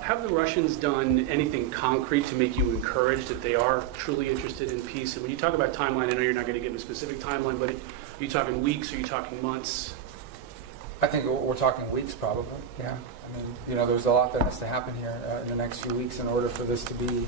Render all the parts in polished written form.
Have the Russians done anything concrete to make you encouraged that they are truly interested in peace? And when you talk about timeline, I know you're not going to give a specific timeline, but are you talking weeks? Are you talking months? I think we're talking weeks, probably. Yeah. I mean, you know, there's a lot that has to happen here in the next few weeks in order for this to be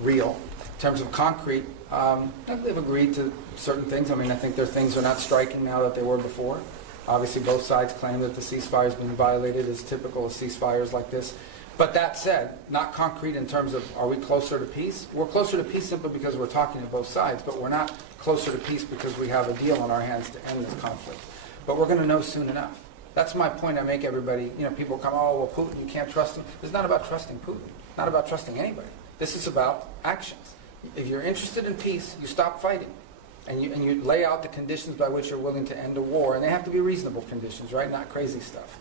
real. In terms of concrete, I think they've agreed to certain things. I mean, I think their things are not striking now that they were before. Obviously, both sides claim that the ceasefire has been violated, as typical of ceasefires like this. But that said, not concrete in terms of are we closer to peace? We're closer to peace simply because we're talking to both sides, but we're not closer to peace because we have a deal on our hands to end this conflict. But we're going to know soon enough. That's my point I make everybody. You know, people come, oh, well, Putin, you can't trust him. It's not about trusting Putin. Not about trusting anybody. This is about actions. If you're interested in peace, you stop fighting. And you lay out the conditions by which you're willing to end a war. And they have to be reasonable conditions, right? Not crazy stuff.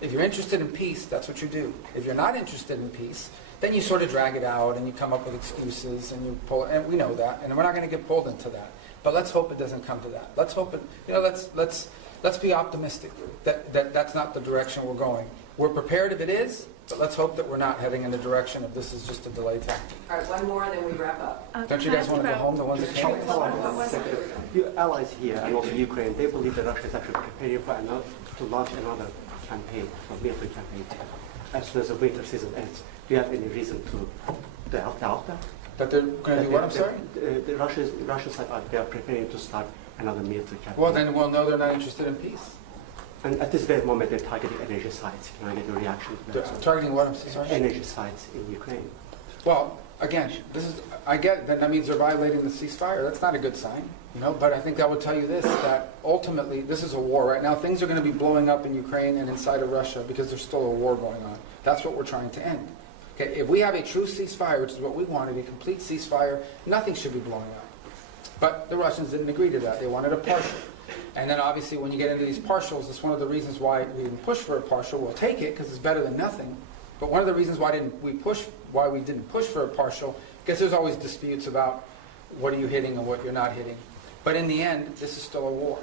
If you're interested in peace, that's what you do. If you're not interested in peace, then you sort of drag it out and you come up with excuses and you pull, and we know that, and we're not going to get pulled into that. But let's hope it doesn't come to that. Let's hope it, you know, let's be optimistic that that's not the direction we're going. We're prepared if it is, but let's hope that we're not heading in the direction of this is just a delay tactic. All right, one more, then we wrap up. Don't you guys want to go home, the ones that came? Your allies here and also Ukraine, they believe that Russia is actually preparing to launch another campaign, a military campaign, as soon as the winter season ends. Do you have any reason to doubt that? That they're going to do what, I'm sorry? The Russian side, they are preparing to start another military campaign. Well, then we'll know they're not interested in peace. And at this very moment, they're targeting energy sites. Can I get a reaction to that? Targeting what, I'm sorry? Energy sites in Ukraine. Well, again, I get it. Then that means they're violating the ceasefire. That's not a good sign, you know. But I think that would tell you this: that ultimately, this is a war right now. Things are going to be blowing up in Ukraine and inside of Russia because there's still a war going on. That's what we're trying to end. Okay, if we have a true ceasefire, which is what we wanted, a complete ceasefire, nothing should be blowing up. But the Russians didn't agree to that. They wanted a partial. And then obviously when you get into these partials, it's one of the reasons why we didn't push for a partial. We'll take it because it's better than nothing. But one of the reasons why we didn't push for a partial, because there's always disputes about what are you hitting and what you're not hitting. But in the end, this is still a war.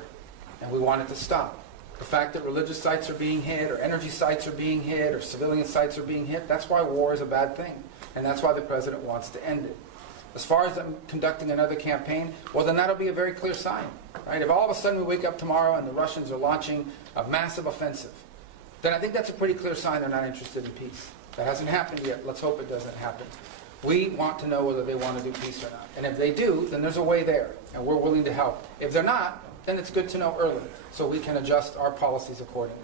And we want it to stop. The fact that religious sites are being hit, or energy sites are being hit, or civilian sites are being hit, that's why war is a bad thing. And that's why the president wants to end it. As far as them conducting another campaign, well, then that'll be a very clear sign. Right? If all of a sudden we wake up tomorrow and the Russians are launching a massive offensive, then I think that's a pretty clear sign they're not interested in peace. That hasn't happened yet. Let's hope it doesn't happen. We want to know whether they want to do peace or not. And if they do, then there's a way there, and we're willing to help. If they're not, then it's good to know early, so we can adjust our policies accordingly.